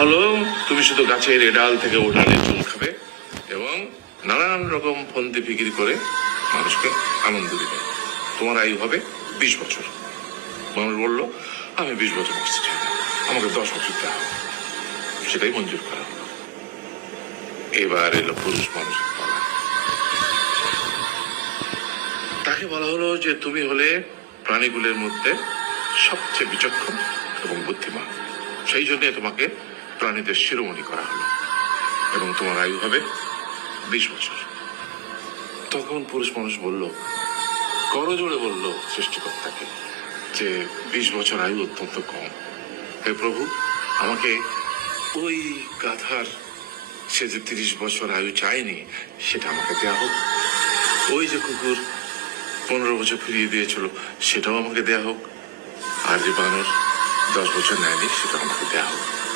হলো, তুমি শুধু গাছের এডাল থেকে ওডালে চুল খাবে এবং নানান রকম ফন্দি ফিকির করে মানুষকে আনন্দ দিবে। তোমার আয়ু হবে বিশ বছর। মানুষ বলল, আমি বিশ বছর বাঁচতে চাই আমাকে দশ বছর দেওয়া সেটাই মঞ্জুর করা হলো। এবার এলো পুরুষ মানুষের তাকে বলা হলো যে, তুমি হলে প্রাণীগুলোর মধ্যে সবচেয়ে বিচক্ষণ এবং বুদ্ধিমান। সেই জন্য তোমাকে প্রাণীদের শিরোমণি করা হলো। এবং তোমার আয়ু হবে বিশ বছর। তখন পুরুষ মানুষ বলল করজোড়ে বলল সৃষ্টিকর্তাকে যে বিশ বছর আয়ু অত্যন্ত কম। হে প্রভু, আমাকে ওই গাধার সে যে তিরিশ বছর আয়ু চায়নি, সেটা আমাকে দেয়া হোক। ওই যে কুকুর পনেরো বছর ফিরিয়ে দিয়েছিল, সেটাও আমাকে দেয়া হোক। আর যে বানর দশ বছর নেয়নি সেটা আমাকে দেয়া হোক।